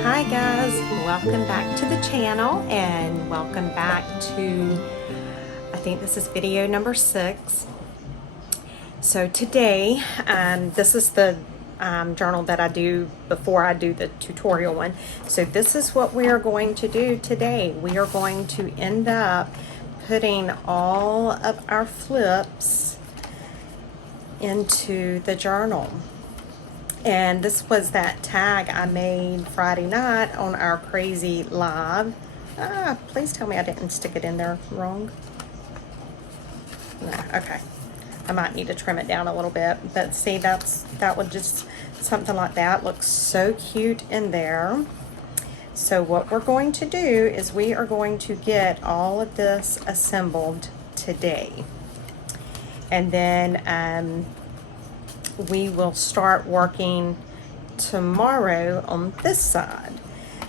Hi guys, welcome back to the channel and welcome back to, I think this is video number 6. So today, this is the journal that I do before I do the tutorial one. So this is what we are going to do today. We are going to end up putting all of our flips into the journal. And this was that tag I made Friday night on our crazy live. Please tell me I didn't stick it in there wrong. No, okay. I might need to trim it down a little bit, but see, that would just, something like that looks so cute in there. So what we're going to do is we are going to get all of this assembled today. And then we will start working tomorrow on this side.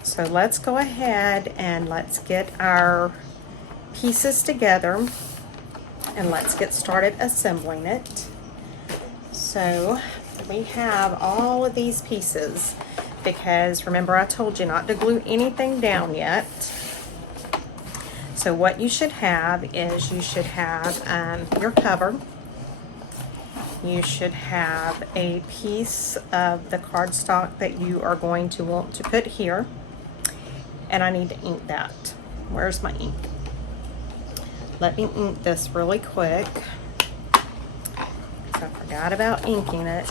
So let's go ahead and let's get our pieces together and let's get started assembling it. So we have all of these pieces because remember I told you not to glue anything down yet. So what you should have is you should have your cover. You should have a piece of the cardstock that you are going to want to put here. And I need to ink that. Where's my ink? Let me ink this really quick. So I forgot about inking it.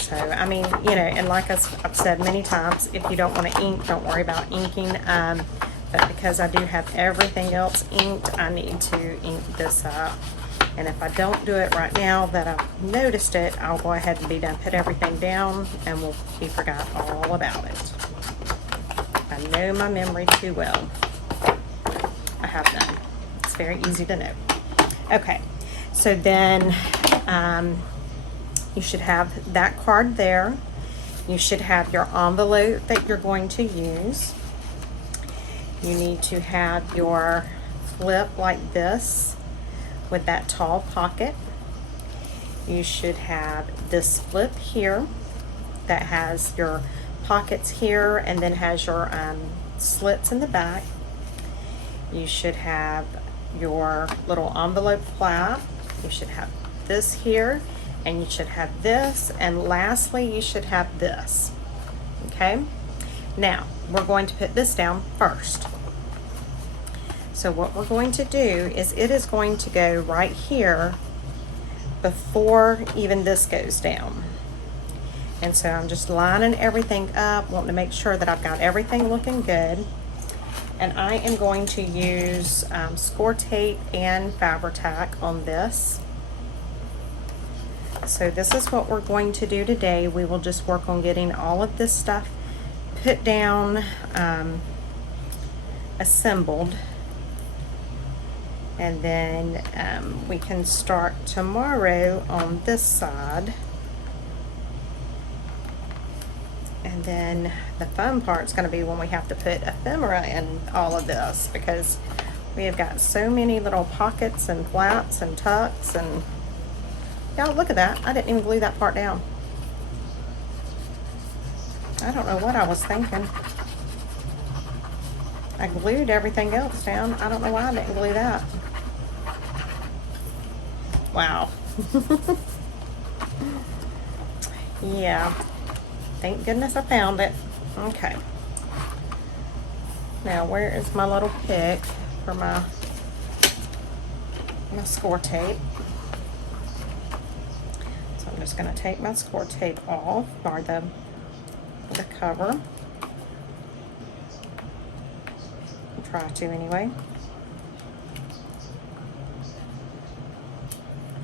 So, I mean, you know, and like I've said many times, if you don't want to ink, don't worry about inking. But because I do have everything else inked, I need to ink this up. And if I don't do it right now that I've noticed it, I'll go ahead and be done, put everything down, and we'll be forgot all about it. I know my memory too well. I have none. It's very easy to know. Okay, so then you should have that card there. You should have your envelope that you're going to use. You need to have your flip like this, with that tall pocket. You should have this flip here that has your pockets here and then has your slits in the back. You should have your little envelope flap. You should have this here, and you should have this, and lastly you should have this. Okay, now we're going to put this down first. So what we're going to do is it is going to go right here before even this goes down. And so I'm just lining everything up, wanting to make sure that I've got everything looking good. And I am going to use score tape and Fabri-Tac on this. So this is what we're going to do today. We will just work on getting all of this stuff put down, assembled. And then we can start tomorrow on this side. And then the fun part's going to be when we have to put ephemera in all of this, because we have got so many little pockets and flaps and tucks. And y'all, look at that. I didn't even glue that part down. I don't know what I was thinking. I glued everything else down. I don't know why I didn't glue that. Wow. Yeah. Thank goodness I found it. Okay. Now, where is my little pick for my score tape? So I'm just going to take my score tape off, or the cover. Try to anyway.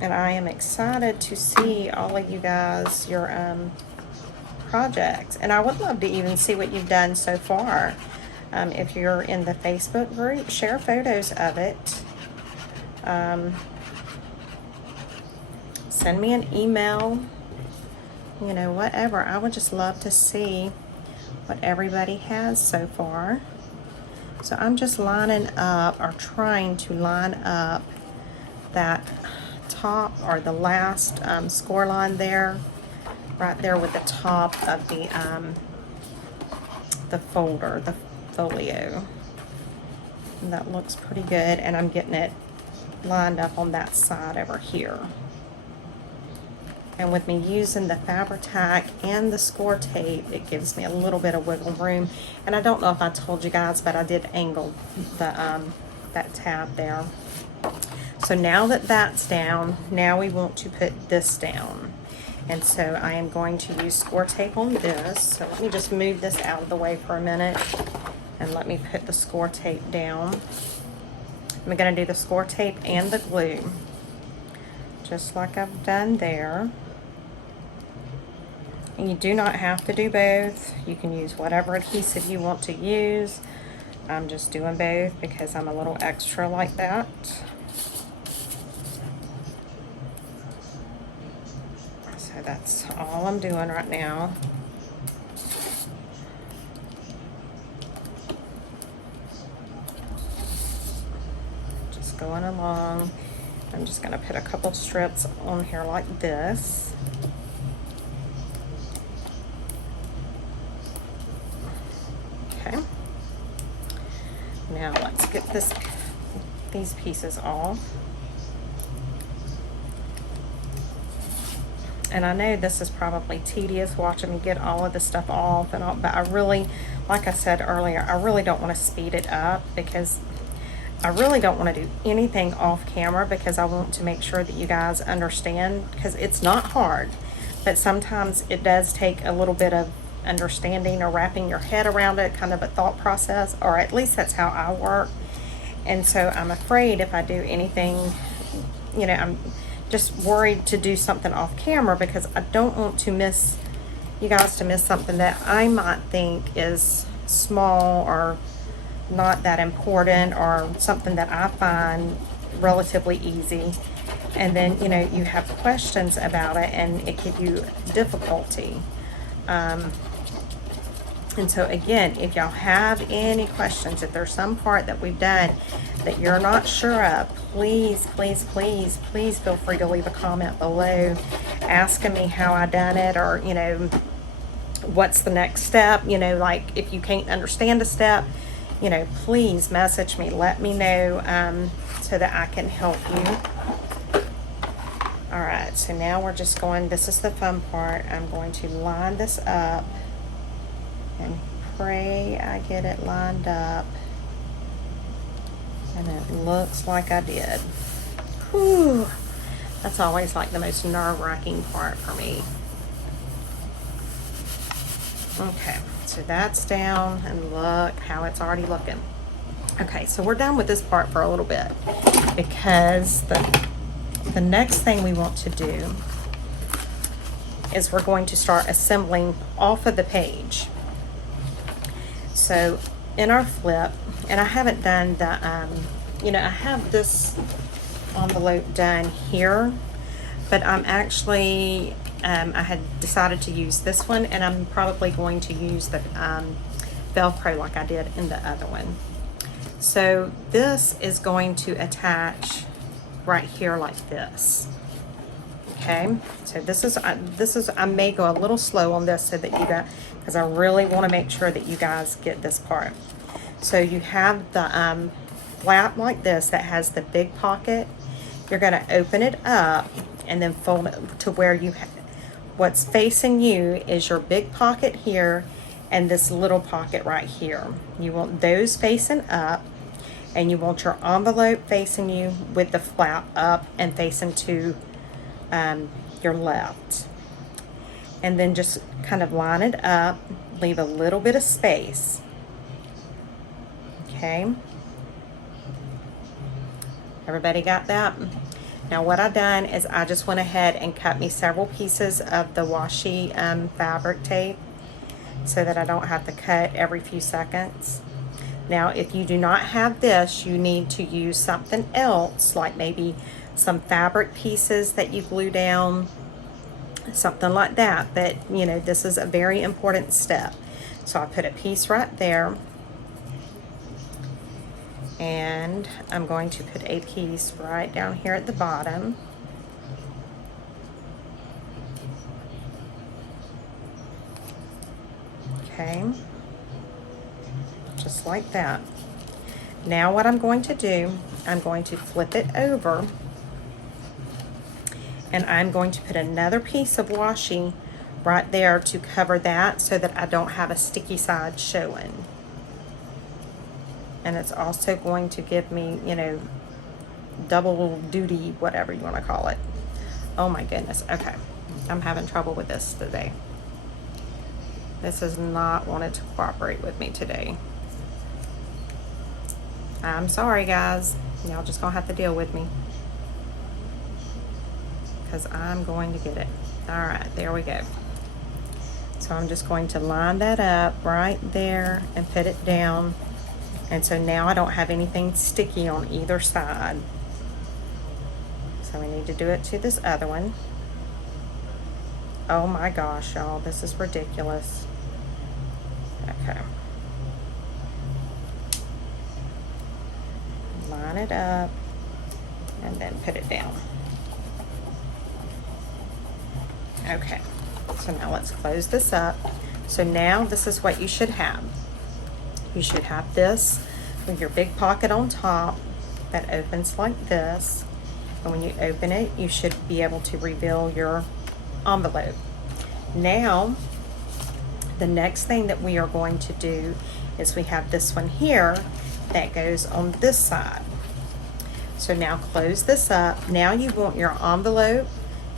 And I am excited to see all of you guys, your projects. And I would love to even see what you've done so far. If you're in the Facebook group, share photos of it. Send me an email, you know, whatever. I would just love to see what everybody has so far. So I'm just lining up, or trying to line up that top, or the last score line there, right there with the top of the the folder, the folio. And that looks pretty good, and I'm getting it lined up on that side over here. And with me using the Fabri-Tac and the score tape, it gives me a little bit of wiggle room. And I don't know if I told you guys, but I did angle the that tab there. So now that that's down, now we want to put this down. And so I am going to use score tape on this. So let me just move this out of the way for a minute and let me put the score tape down. I'm going to do the score tape and the glue, just like I've done there. And you do not have to do both. You can use whatever adhesive you want to use. I'm just doing both because I'm a little extra like that. So that's all I'm doing right now. Just going along. I'm just going to put a couple strips on here like this. Okay. Now let's get these pieces off. And I know this is probably tedious watching me get all of this stuff off and all, but I really, like I said earlier, I really don't want to speed it up because I really don't want to do anything off camera because I want to make sure that you guys understand, because it's not hard, but sometimes it does take a little bit of understanding or wrapping your head around it, kind of a thought process, or at least that's how I work. And so I'm afraid if I do anything, you know, I'm just worried to do something off camera because I don't want to miss, you guys to miss something that I might think is small or not that important, or something that I find relatively easy, and then, you know, you have questions about it and it gives you difficulty. And so again, if y'all have any questions, if there's some part that we've done that you're not sure of, please, please, please, please feel free to leave a comment below asking me how I done it, or, you know, what's the next step. You know, like if you can't understand a step, you know, please message me, let me know, so that I can help you. All right, so now we're just going, this is the fun part. I'm going to line this up and pray I get it lined up. And it looks like I did. Whew. That's always like the most nerve-wracking part for me. Okay, so that's down, and look how it's already looking. Okay, so we're done with this part for a little bit because the next thing we want to do is we're going to start assembling off of the page. So in our flip, and I haven't done the, you know, I have this envelope done here, but I'm actually, I had decided to use this one, and I'm probably going to use the Velcro like I did in the other one. So this is going to attach right here like this. Okay, so this is I may go a little slow on this so that you guys, because I really want to make sure that you guys get this part. So you have the flap like this that has the big pocket. You're going to open it up and then fold it to where you have, what's facing you is your big pocket here and this little pocket right here. You want those facing up, and you want your envelope facing you with the flap up and facing to your left. And then just kind of line it up, leave a little bit of space. Okay. Everybody got that? Now what I've done is I just went ahead and cut me several pieces of the washi fabric tape so that I don't have to cut every few seconds. Now if you do not have this, you need to use something else, like maybe some fabric pieces that you glue down, something like that. But you know, this is a very important step. So I put a piece right there, and I'm going to put a piece right down here at the bottom. Okay. just like that. Now what I'm going to do, I'm going to flip it over, and I'm going to put another piece of washi right there to cover that so that I don't have a sticky side showing. And it's also going to give me, you know, double duty, whatever you want to call it. Oh my goodness. Okay, I'm having trouble with this today. This has not wanted to cooperate with me today. I'm sorry, guys. Y'all just gonna have to deal with me, because I'm going to get it. All right, there we go. So I'm just going to line that up right there and put it down. And so now I don't have anything sticky on either side. So we need to do it to this other one. Oh my gosh, y'all, this is ridiculous. Okay. Line it up and then put it down. Okay, so now let's close this up. So now this is what you should have. You should have this with your big pocket on top that opens like this. And when you open it, you should be able to reveal your envelope. Now, the next thing that we are going to do is we have this one here that goes on this side. So now close this up. Now you want your envelope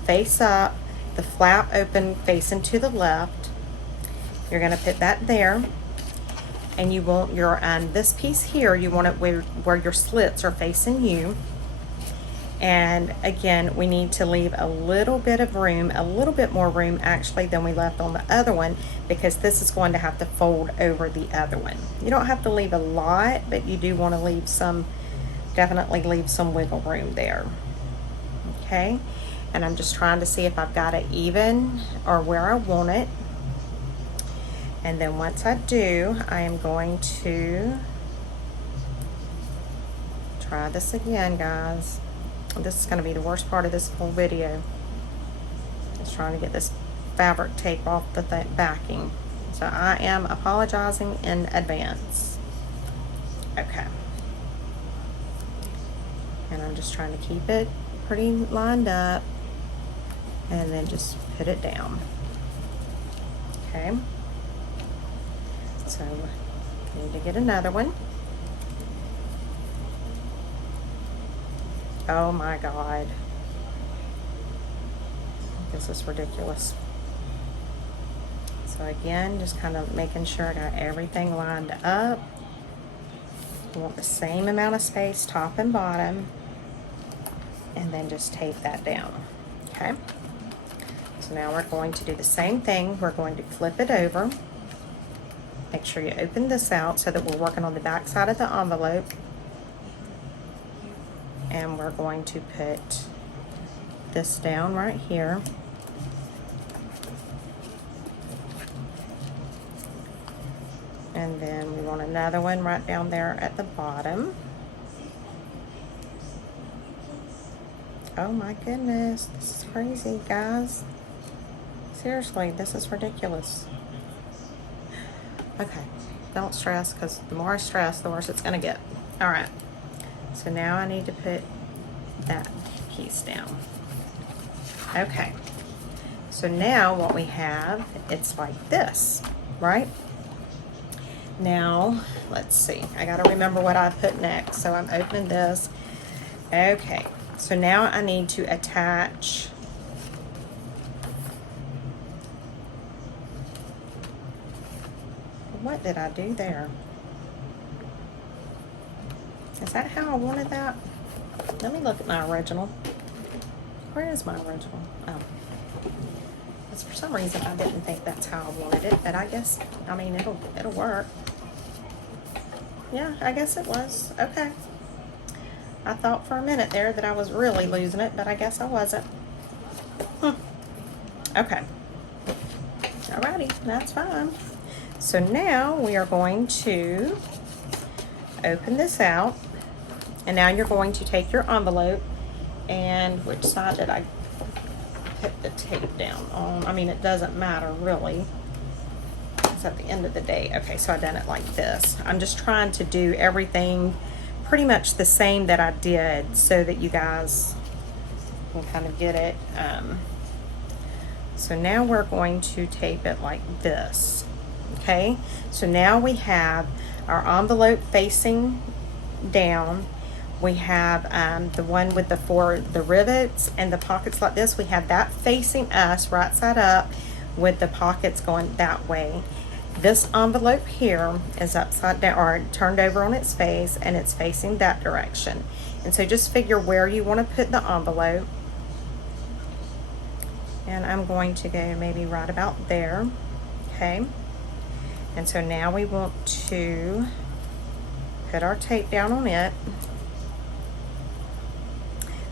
face up, the flap open facing to the left. You're going to put that there. And you want your, this piece here, you want it where your slits are facing you. And again, we need to leave a little bit of room, a little bit more room actually than we left on the other one, because this is going to have to fold over the other one. You don't have to leave a lot, but you do want to leave some, definitely leave some wiggle room there. Okay, and I'm just trying to see if I've got it even or where I want it. And then once I do, I am going to try this again, guys. This is going to be the worst part of this whole video. Just trying to get this fabric tape off the backing. So I am apologizing in advance. Okay. And I'm just trying to keep it pretty lined up and then just put it down. Okay. So I need to get another one. Oh my God. This is ridiculous. So again, just kind of making sure I got everything lined up. I want the same amount of space, top and bottom, and then just tape that down. Okay. So now we're going to do the same thing. We're going to flip it over. Make sure you open this out so that we're working on the back side of the envelope. And we're going to put this down right here. And then we want another one right down there at the bottom. Oh my goodness, this is crazy, guys. Seriously, this is ridiculous. Okay, don't stress, because the more I stress, the worse it's gonna get. All right. So now I need to put that piece down. Okay, so now what we have, it's like this, right? Now, let's see. I gotta remember what I put next. So I'm opening this. Okay, so now I need to attach what did I do there? Is that how I wanted that? Let me look at my original. Where is my original? Oh. Because for some reason I didn't think that's how I wanted it, but I guess, I mean, it'll work. Yeah, I guess it was. Okay. I thought for a minute there that I was really losing it, but I guess I wasn't. Okay. Alrighty, that's fine. So now we are going to open this out. And now you're going to take your envelope, and which side did I put the tape down on? I mean, it doesn't matter really. was at the end of the day. Okay, so I done it like this. I'm just trying to do everything pretty much the same that I did so that you guys can kind of get it. So now we're going to tape it like this. Okay, so now we have our envelope facing down. We have the one with the rivets and the pockets like this. We have that facing us right side up with the pockets going that way. This envelope here is upside down or turned over on its face, and it's facing that direction. And so just figure where you want to put the envelope. And I'm going to go maybe right about there. Okay. And so now we want to put our tape down on it.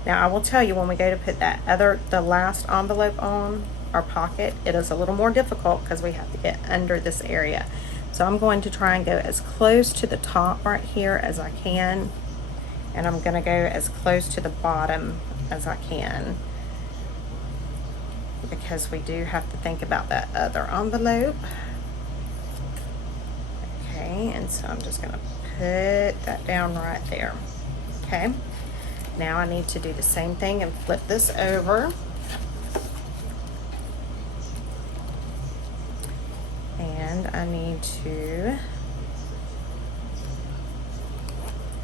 Now I will tell you, when we go to put the last envelope on our pocket, it is a little more difficult because we have to get under this area. So I'm going to try and go as close to the top right here as I can, and I'm going to go as close to the bottom as I can, because we do have to think about that other envelope. Okay, and so I'm just going to put that down right there. Okay, now I need to do the same thing and flip this over. And I need to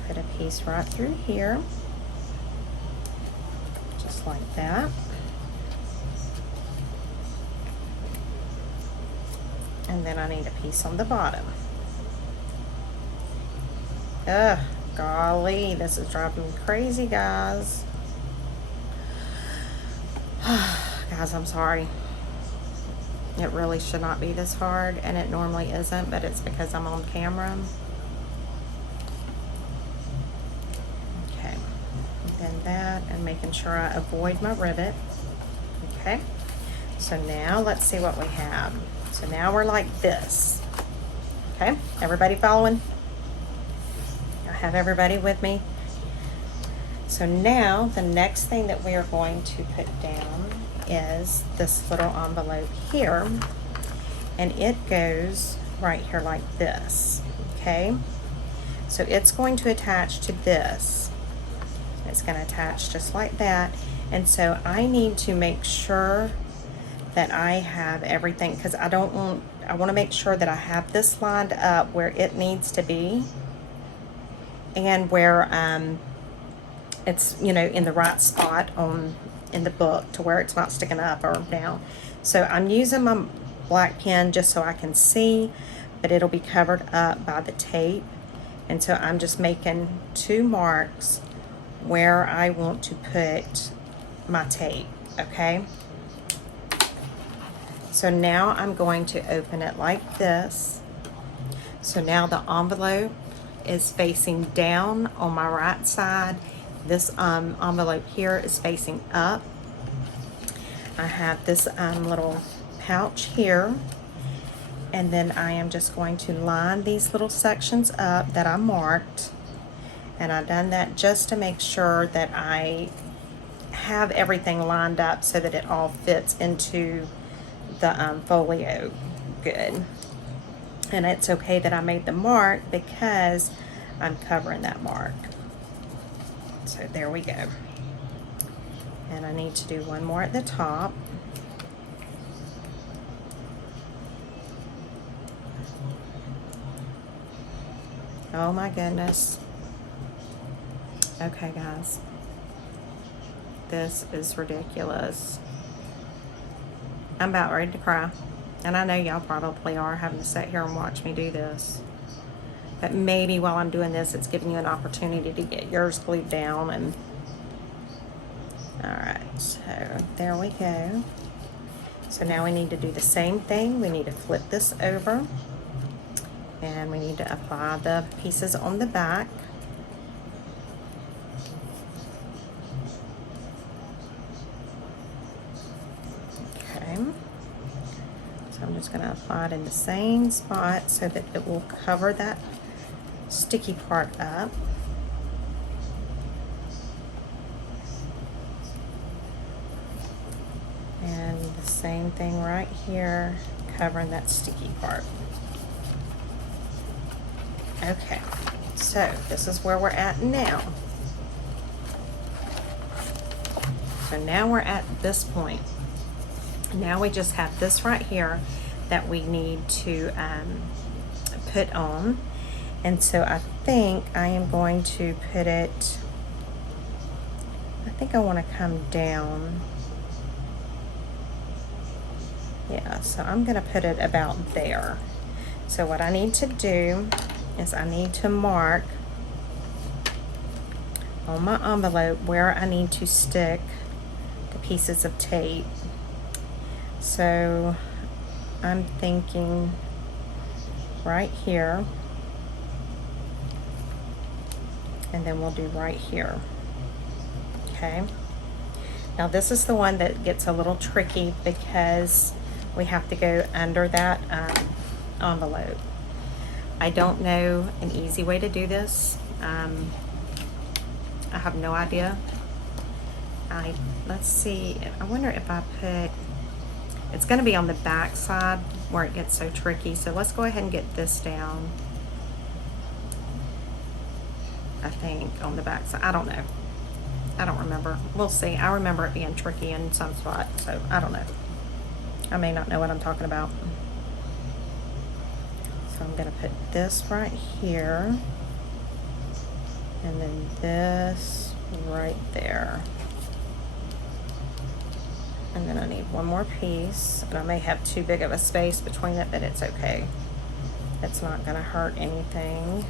put a piece right through here, just like that. And then I need a piece on the bottom. Ugh, golly, this is driving me crazy, guys. Guys, I'm sorry. It really should not be this hard, and it normally isn't, but it's because I'm on camera. Okay, then that, and making sure I avoid my rivet. Okay, so now let's see what we have. So now we're like this. Okay, everybody following? I have everybody with me. So now the next thing that we are going to put down is this little envelope here, and it goes right here like this. Okay, so it's going to attach to this. It's going to attach just like that, and so I need to make sure that I have everything, because I want to make sure that I have this lined up where it needs to be, and where it's, you know, in the right spot in the book, to where it's not sticking up or down. So I'm using my black pen just so I can see, but it'll be covered up by the tape. And so I'm just making 2 marks where I want to put my tape. Okay, so now I'm going to open it like this. So now the envelope is facing down on my right side. This envelope here is facing up. I have this little pouch here, and then I am just going to line these little sections up that I marked, and I've done that just to make sure that I have everything lined up so that it all fits into the folio good. And it's okay that I made the mark because I'm covering that mark. So there we go. And I need to do one more at the top. Oh my goodness. Okay, guys. This is ridiculous. I'm about ready to cry. And I know y'all probably are, having to sit here and watch me do this. But maybe while I'm doing this, it's giving you an opportunity to get yours glued down. And all right, so there we go. So now we need to do the same thing. We need to flip this over, and we need to apply the pieces on the back. Okay. So I'm just going to apply it in the same spot so that it will cover that sticky part up. And the same thing right here, covering that sticky part. Okay, so this is where we're at now. So now we're at this point. Now we just have this right here that we need to put on. And so I think I am going to put it, I think I want to come down. Yeah, so I'm going to put it about there. So what I need to do is I need to mark on my envelope where I need to stick the pieces of tape. So I'm thinking right here, and then we'll do right here. Okay, now this is the one that gets a little tricky because we have to go under that envelope. I don't know an easy way to do this. I have no idea. Let's see, I wonder if I put, it's going to be on the back side where it gets so tricky. So let's go ahead and get this down. I think on the back side, I don't know. I don't remember. We'll see. I remember it being tricky in some spot, so I don't know. I may not know what I'm talking about. So I'm going to put this right here, and then this right there. And then I need one more piece, and I may have too big of a space between it, but it's okay. It's not going to hurt anything.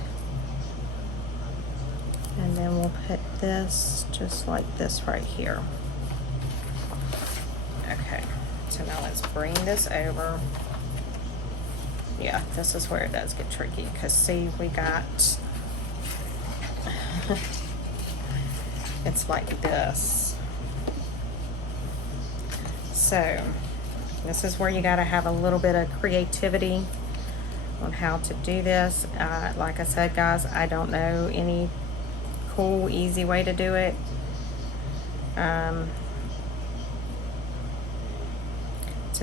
And then we'll put this just like this right here. Okay, so now let's bring this over. Yeah, this is where it does get tricky, because see, we got, it's like this. So this is where you got to have a little bit of creativity on how to do this. Like I said, guys, I don't know any cool, easy way to do it. To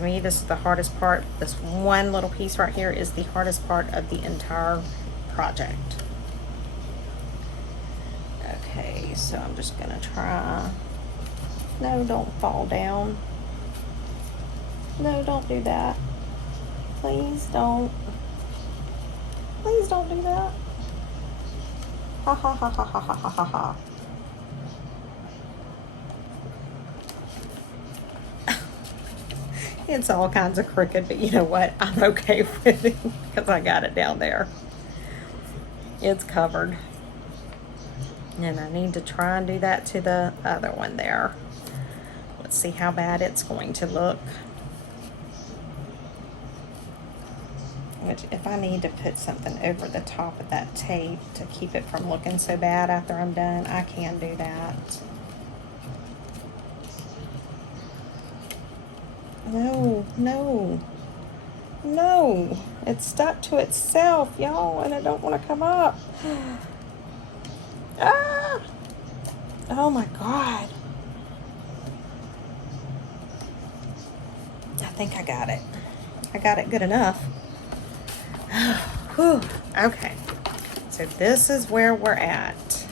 me, this is the hardest part. This one little piece right here is the hardest part of the entire project. Okay, so I'm just gonna try. No, don't fall down. No, don't do that. Please don't. Please don't do that. Ha ha ha ha ha ha ha ha ha. It's all kinds of crooked, but you know what? I'm okay with it because I got it down there. It's covered. And I need to try and do that to the other one there. Let's see how bad it's going to look. Which, if I need to put something over the top of that tape to keep it from looking so bad after I'm done, I can do that. No, no, no. It's stuck to itself, y'all, and I don't want to come up. Ah! Oh my God. I think I got it. I got it good enough. Whew. Okay, so this is where we're at.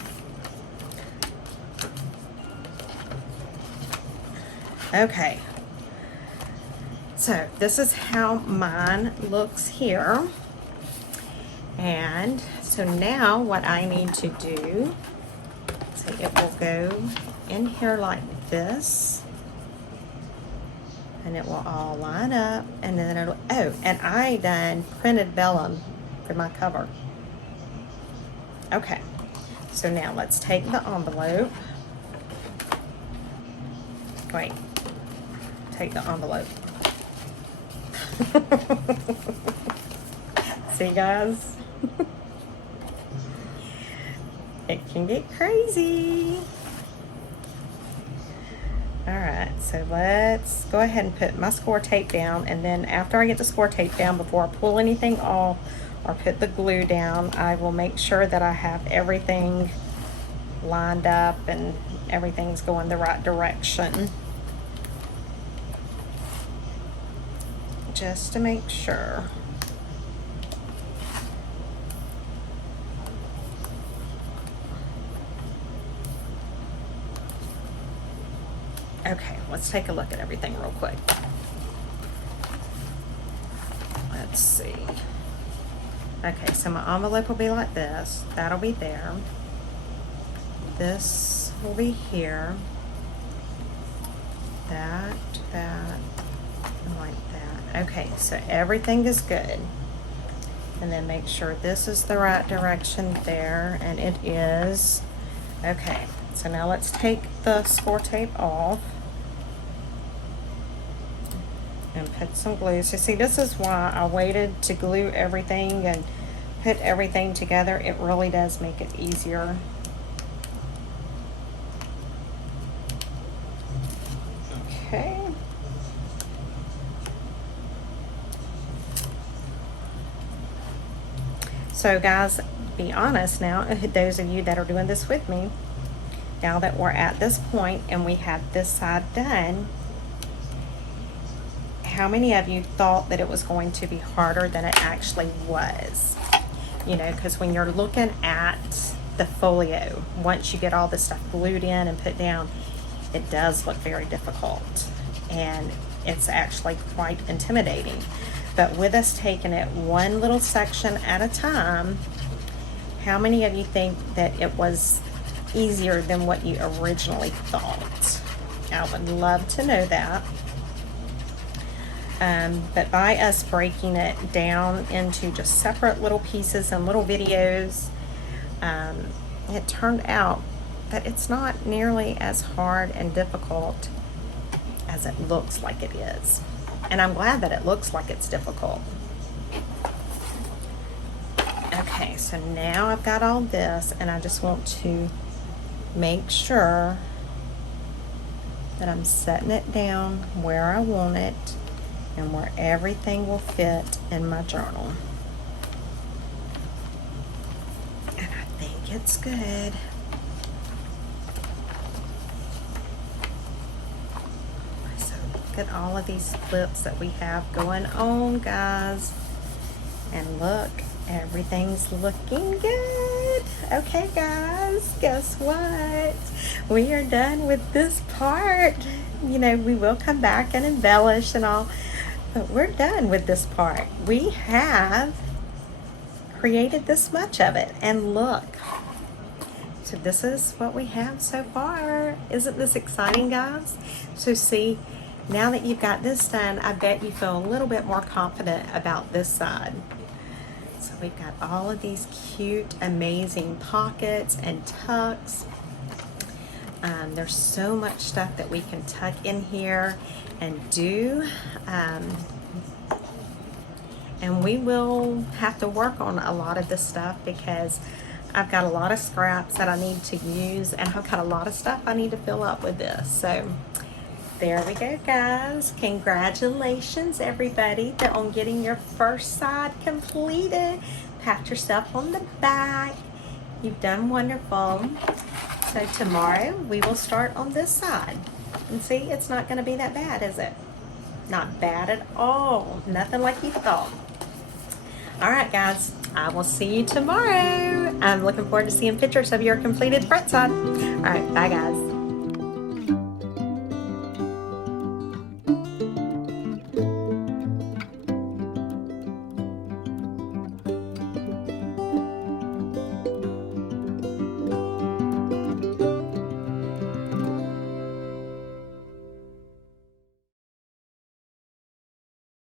Okay, so this is how mine looks here. And so now what I need to do, so it will go in here like this. And it will all line up, and then it'll, oh, and I done printed vellum for my cover. Okay, so now let's take the envelope. Wait, take the envelope. See, guys? It can get crazy. Alright, so let's go ahead and put my score tape down, and then after I get the score tape down, before I pull anything off or put the glue down, I will make sure that I have everything lined up and everything's going the right direction. just to make sure. Okay, let's take a look at everything real quick. Let's see. Okay, so my envelope will be like this. That'll be there. This will be here. That, and like that. Okay, so everything is good. And then make sure this is the right direction there, and it is. Okay, so now let's take the score tape off and put some glue. So see, this is why I waited to glue everything and put everything together. It really does make it easier. Okay. So guys, be honest now, those of you that are doing this with me, now that we're at this point and we have this side done, how many of you thought that it was going to be harder than it actually was? You know, because when you're looking at the folio, once you get all this stuff glued in and put down, it does look very difficult, and it's actually quite intimidating. But with us taking it one little section at a time, how many of you think that it was easier than what you originally thought? I would love to know that. But by us breaking it down into just separate little pieces and little videos, it turned out that it's not nearly as hard and difficult as it looks like it is. And I'm glad that it looks like it's difficult. Okay, so now I've got all this, and I just want to make sure that I'm setting it down where I want it and where everything will fit in my journal. And I think it's good. So look at all of these clips that we have going on, guys. And look, everything's looking good. Okay, guys, guess what? We are done with this part. You know, we will come back and embellish and all, but we're done with this part. We have created this much of it, and look. So this is what we have so far. Isn't this exciting, guys? So see, now that you've got this done, I bet you feel a little bit more confident about this side. So we've got all of these cute, amazing pockets and tucks. There's so much stuff that we can tuck in here and do. And we will have to work on a lot of this stuff because I've got a lot of scraps that I need to use, and I've got a lot of stuff I need to fill up with this. So there we go, guys. Congratulations, everybody, on getting your first side completed. Pat yourself on the back. You've done wonderful. So tomorrow we will start on this side. And see, it's not going to be that bad, is it? Not bad at all. Nothing like you thought. All right, guys. I will see you tomorrow. I'm looking forward to seeing pictures of your completed front side. All right, bye, guys.